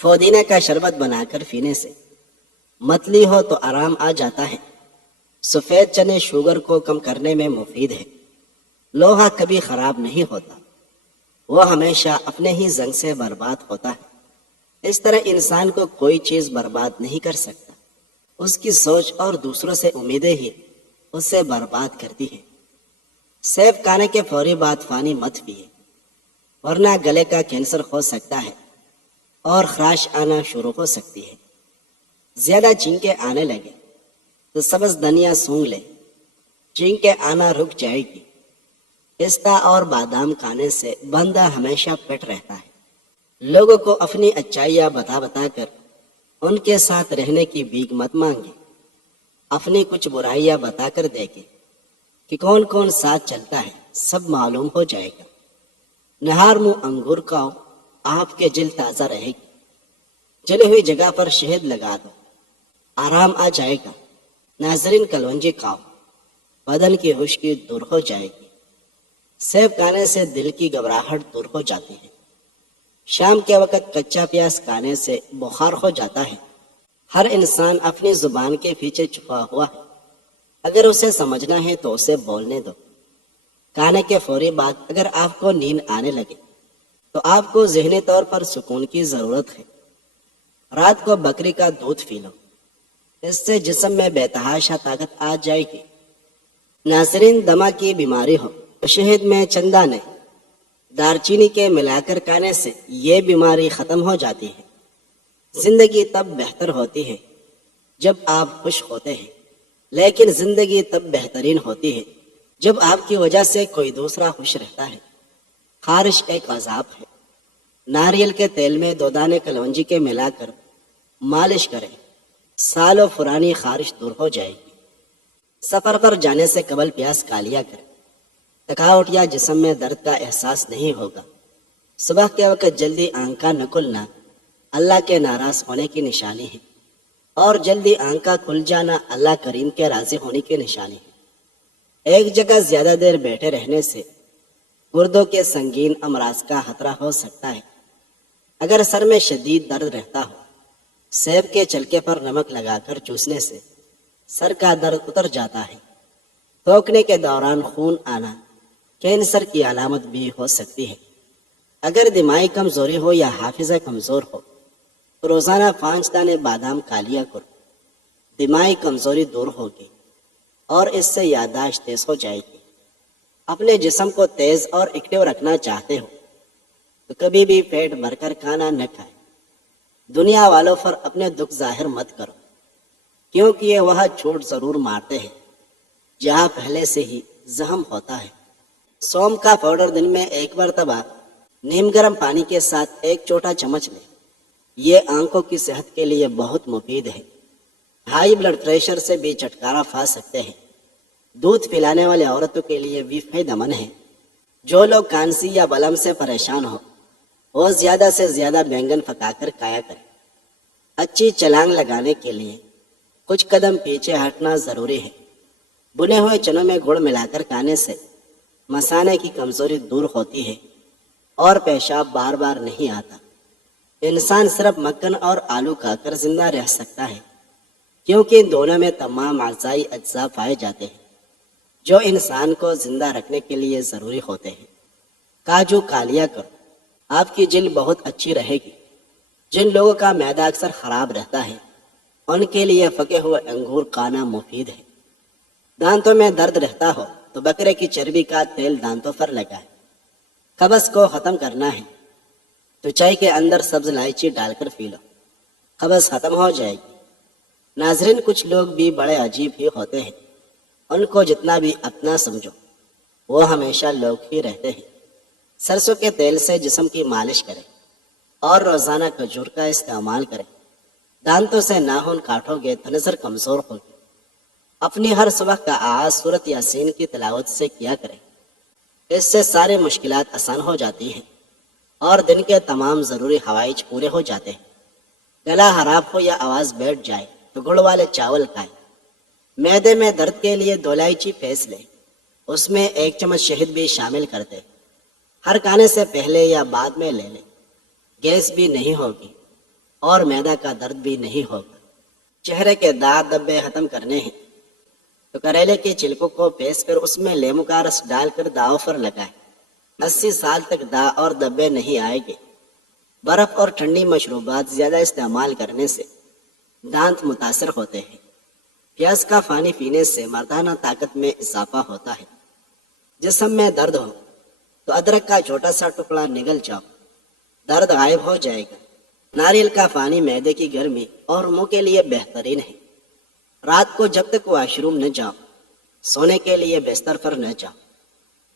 پودینے کا شربت بنا کر پینے سے متلی ہو تو آرام آ جاتا ہے۔ سفید چنے شوگر کو کم کرنے میں مفید ہے۔ لوہا کبھی خراب نہیں ہوتا، وہ ہمیشہ اپنے ہی زنگ سے برباد ہوتا ہے۔ اس طرح انسان کو کوئی چیز برباد نہیں کر سکتا، اس کی سوچ اور دوسروں سے امیدیں ہی اسے برباد کرتی ہیں۔ سیب کھانے کے فوری بعد پانی مت پیے، ورنہ گلے کا کینسر ہو سکتا ہے اور خراش آنا شروع ہو سکتی ہے۔ زیادہ چھینکیں آنے لگے تو سبز دھنیا سونگھ لے، چھینکیں آنا رک جائے گی۔ پستہ اور بادام کھانے سے بندہ ہمیشہ فٹ رہتا ہے۔ لوگوں کو اپنی اچھائیاں بتا بتا کر ان کے ساتھ رہنے کی بھیک مت مانگے، اپنی کچھ برائیاں بتا کر دیکھے کہ کون کون ساتھ چلتا ہے، سب معلوم ہو جائے گا۔ نہار منہ انگور کھاؤ، آپ کے جلد تازہ رہے گی۔ جلی ہوئی جگہ پر شہد لگا دو، آرام آ جائے گا۔ ناظرین کلونجی کھاؤ، بدن کی خشکی دور ہو جائے گی۔ سیب کھانے سے دل کی گھبراہٹ دور ہو جاتی ہے۔ شام کے وقت کچا پیاز کھانے سے بخار ہو جاتا ہے۔ ہر انسان اپنی زبان کے پیچھے چھپا ہوا ہے، اگر اسے سمجھنا ہے تو اسے بولنے دو۔ کھانے کے فوری بعد اگر آپ کو نیند آنے لگے تو آپ کو ذہنی طور پر سکون کی ضرورت ہے۔ رات کو بکری کا دودھ پی لو، اس سے جسم میں بے تحاشا طاقت آ جائے گی۔ ناظرین دمہ کی بیماری ہو تو شہد میں چندہ نے دار چینی کے ملا کر کھانے سے یہ بیماری ختم ہو جاتی ہے۔ زندگی تب بہتر ہوتی ہے جب آپ خوش ہوتے ہیں، لیکن زندگی تب بہترین ہوتی ہے جب آپ کی وجہ سے کوئی دوسرا خوش رہتا ہے۔ خارش ایک عذاب ہے۔ ناریل کے تیل میں 2 دانے کلونجی کے ملا کر مالش کریں، سالوں پرانی خارش دور ہو جائے گی۔ سفر پر جانے سے قبل پیاز کھا لیا کریں، تھکاوٹ یا جسم میں درد کا احساس نہیں ہوگا۔ صبح کے وقت جلدی آنکھ کا نہ کھلنا اللہ کے ناراض ہونے کی نشانی ہے، اور جلدی آنکھ کا کھل جانا اللہ کریم کے راضی ہونے کی نشانی ہے۔ ایک جگہ زیادہ دیر بیٹھے رہنے سے گردوں کے سنگین امراض کا خطرہ ہو سکتا ہے۔ اگر سر میں شدید درد رہتا ہو، سیب کے چھلکے پر نمک لگا کر چوسنے سے سر کا درد اتر جاتا ہے۔ تھوکنے کے دوران خون آنا کینسر کی علامت بھی ہو سکتی ہے۔ اگر دماغی کمزوری ہو یا حافظہ کمزور ہو تو روزانہ 5 دانے بادام کھا لیا کرو، دماغی کمزوری دور ہوگی اور اس سے یادداشت تیز ہو جائے گی۔ اپنے جسم کو تیز اور ایکٹیو رکھنا چاہتے ہو تو کبھی بھی پیٹ بھر کر کھانا نہ کھائے۔ دنیا والوں پر اپنے دکھ ظاہر مت کرو، کیونکہ یہ وہاں چھوٹ ضرور مارتے ہیں جہاں پہلے سے ہی زخم ہوتا ہے۔ سونف کا پاؤڈر دن میں 1 مرتبہ نیم گرم پانی کے ساتھ 1 چھوٹا چمچ لیں، یہ آنکھوں کی صحت کے لیے بہت مفید ہے۔ ہائی بلڈ پریشر سے بھی چھٹکارا پا سکتے ہیں۔ دودھ پلانے والے عورتوں کے لیے بھی فائدہ مند ہے۔ جو لوگ کانسی یا بلم سے پریشان ہو وہ زیادہ سے زیادہ بینگن پکا کر کھایا کریں۔ اچھی چھلانگ لگانے کے لیے کچھ قدم پیچھے ہٹنا ضروری ہے۔ بنے ہوئے چنوں میں گڑ ملا کر کھانے سے مثانے کی کمزوری دور ہوتی ہے اور پیشاب بار بار نہیں آتا۔ انسان صرف مکھن اور آلو کھا کر زندہ رہ سکتا ہے، کیونکہ ان دونوں میں تمام غذائی اجزاء پائے جاتے ہیں جو انسان کو زندہ رکھنے کے لیے ضروری ہوتے ہیں۔ کاجو کھا لیا کرو، آپ کی جلد بہت اچھی رہے گی۔ جن لوگوں کا معدہ اکثر خراب رہتا ہے ان کے لیے پکے ہوئے انگور کھانا مفید ہے۔ دانتوں میں درد رہتا ہو تو بکرے کی چربی کا تیل دانتوں پر لگائے۔ قبض کو ختم کرنا ہے تو چائے کے اندر سبز الائچی ڈال کر پی لو، قبض ختم ہو جائے گی۔ ناظرین کچھ لوگ بھی بڑے عجیب ہی ہوتے ہیں، ان کو جتنا بھی اپنا سمجھو وہ ہمیشہ لوگ ہی رہتے ہیں۔ سرسوں کے تیل سے جسم کی مالش کریں اور روزانہ کھجور کا استعمال کریں۔ دانتوں سے ناخن کاٹو گے تو نظر کمزور ہوگی۔ اپنی ہر صبح کا آغاز سورۃ یاسین کی تلاوت سے کیا کریں، اس سے سارے مشکلات آسان ہو جاتی ہیں اور دن کے تمام ضروری حوائج پورے ہو جاتے ہیں۔ گلا خراب ہو یا آواز بیٹھ جائے تو گڑ والے چاول کھائیں۔ معدے میں درد کے لیے 2 الائچی پیس لیں، اس میں 1 چمچ شہد بھی شامل کر دیں۔ ہر کھانے سے پہلے یا بعد میں لے لیں، گیس بھی نہیں ہوگی۔ اور معدہ کا درد بھی نہیں ہوگا۔ چہرے کے داغ دبے ختم کرنے ہیں تو کریلے کے چھلکوں کو پیس کر اس میں لیمو کا رس ڈال کر داغوں پر لگائیں۔ 80 سال تک داغ اور دبے نہیں آئیں گے۔ برف اور ٹھنڈی مشروبات زیادہ استعمال کرنے سے دانت متاثر ہوتے ہیں۔ پیاز کا پانی پینے سے مردانہ طاقت میں اضافہ ہوتا ہے۔ جسم میں درد ہو تو ادرک کا چھوٹا سا ٹکڑا نگل جاؤ، درد غائب ہو جائے گا۔ ناریل کا پانی معدے کی گرمی اور منہ کے لیے بہترین ہے۔ رات کو جب تک واش روم نہ جاؤ، سونے کے لیے بستر پر نہ جاؤ۔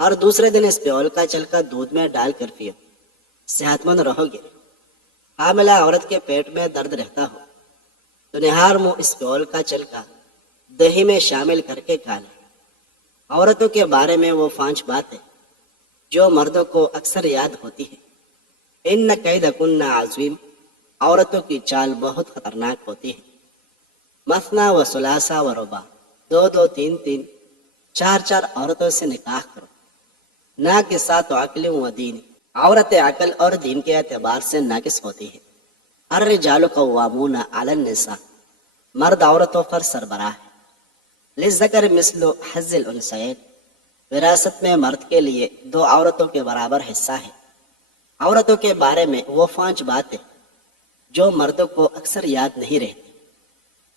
ہر دوسرے دن اس پیول کا چھلکا دودھ میں ڈال کر پیو، صحت مند رہو گے۔ حاملہ عورت کے پیٹ میں درد رہتا ہو تو نہار منہ اس پیول کا چھلکا دہی میں شامل کر کے کھا لیں۔ عورتوں کے بارے میں وہ 5 باتیں جو مردوں کو اکثر یاد ہوتی ہے۔ ان کیدکن عظیم، عورتوں کی چال بہت خطرناک ہوتی ہے۔ مثنا و ثلاثہ و رباع، 2 2 3 3، 4 4 عورتوں سے نکاح کرو۔ ناقصات عقل و دین، عورت عقل اور دین کے اعتبار سے ناقص ہوتی ہے۔ الرجال قوامون علی النساء، مرد عورتوں پر سربراہ ہے۔ للذکر مثل حظ الانثیین، وراثت میں مرد کے لیے 2 عورتوں کے برابر حصہ ہے۔ عورتوں کے بارے میں وہ 5 باتیں جو مردوں کو اکثر یاد نہیں رہتی۔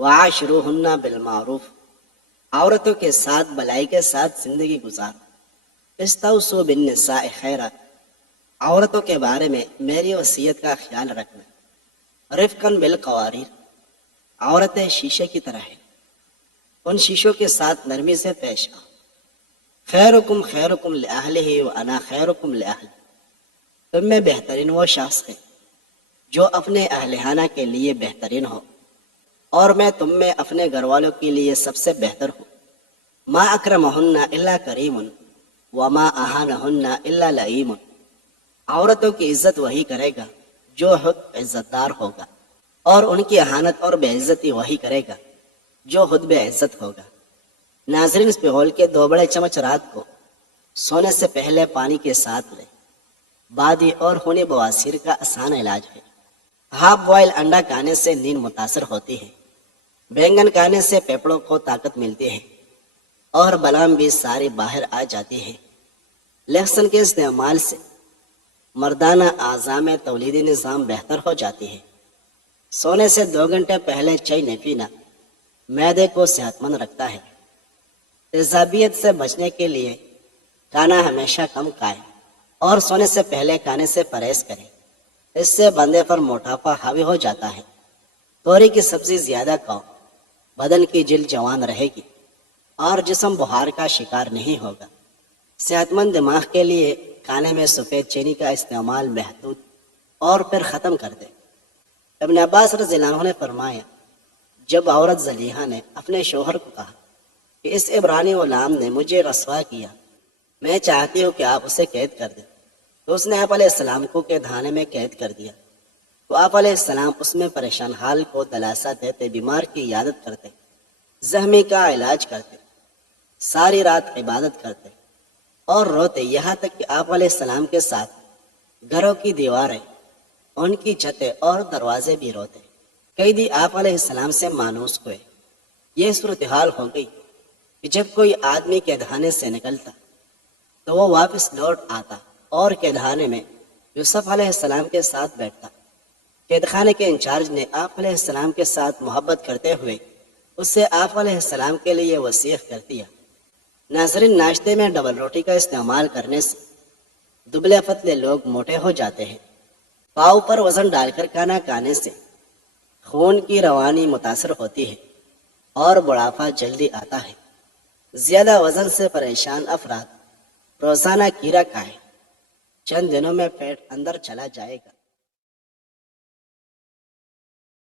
وعاشروہن بالمعروف، عورتوں کے ساتھ بھلائی کے ساتھ زندگی گزار۔ استوصوا بالنساء خیرا، عورتوں کے بارے میں میری وصیت کا خیال رکھنا۔ رفقا بالقواریر، عورتیں شیشے کی طرح ہیں، ان شیشوں کے ساتھ نرمی سے پیش آؤ۔ خیرکم خیرکم لأہلہ وانا خیرکم لأہلی، تم میں بہترین وہ شخص ہے جو اپنے اہل خانہ کے لیے بہترین ہو، اور میں تم میں اپنے گھر والوں کے لیے سب سے بہتر ہوں۔ ما اکرمہن الا کریم وما اہانہن الا لئیم، عورتوں کی عزت وہی کرے گا جو خود عزت دار ہوگا، اور ان کی اہانت اور بے عزتی وہی کرے گا جو خود بے عزت ہوگا۔ ناظرین، اس پیغول کے 2 بڑے چمچ رات کو سونے سے پہلے پانی کے ساتھ لیں۔ بادی اور خونی بواسیر کا آسان علاج ہے۔ ہاف بوائل انڈا کھانے سے نیند متاثر ہوتی ہے۔ بینگن کھانے سے پھیپھڑوں کو طاقت ملتی ہے اور بلغم بھی ساری باہر آ جاتی ہے۔ لہسن کے استعمال سے مردانہ اعضاء میں تولیدی نظام بہتر ہو جاتی ہے۔ سونے سے 2 گھنٹے پہلے چائے نہ پینا معدے کو صحت مند رکھتا ہے۔ تیزابیت سے بچنے کے لیے کھانا ہمیشہ کم کھائیں اور سونے سے پہلے کھانے سے پرہیز کریں، اس سے بندے پر موٹاپا حاوی ہو جاتا ہے۔ توری کی سبزی زیادہ کھاؤ، بدن کی جلد جوان رہے گی اور جسم بخار کا شکار نہیں ہوگا۔ صحت مند دماغ کے لیے کھانے میں سفید چینی کا استعمال محدود اور پھر ختم کر دیں۔ ابن عباس رضی اللہ عنہ نے فرمایا، جب عورت زلیحہ نے اپنے شوہر کو کہا کہ اس عبرانی غلام نے مجھے رسوا کیا، میں چاہتی ہوں کہ آپ اسے قید کر دیں، تو اس نے آپ علیہ السلام کو قید خانے میں قید کر دیا۔ تو آپ علیہ السلام اس میں پریشان حال کو دلاسا دیتے، بیمار کی عیادت کرتے، زخمی کا علاج کرتے، ساری رات عبادت کرتے اور روتے، یہاں تک کہ آپ علیہ السلام کے ساتھ گھروں کی دیواریں، ان کی چھتیں اور دروازے بھی روتے۔ قیدی آپ علیہ السلام سے مانوس ہوئے۔ یہ صورتحال ہو گئی کہ جب کوئی آدمی قید خانے سے نکلتا تو وہ واپس لوٹ آتا اور قید خانے میں یوسف علیہ السلام کے ساتھ بیٹھتا۔ قید خانے کے انچارج نے آپ علیہ السلام کے ساتھ محبت کرتے ہوئے اسے آپ علیہ السلام کے لیے وصیت کر دیا۔ ناظرین، ناشتے میں ڈبل روٹی کا استعمال کرنے سے دبلے پتلے لوگ موٹے ہو جاتے ہیں۔ پاؤں پر وزن ڈال کر کھانا کھانے سے خون کی روانی متاثر ہوتی ہے اور بڑھاپا جلدی آتا ہے۔ زیادہ وزن سے پریشان افراد روزانہ کھیرا کھائیں، چند دنوں میں پیٹ اندر چلا جائے گا۔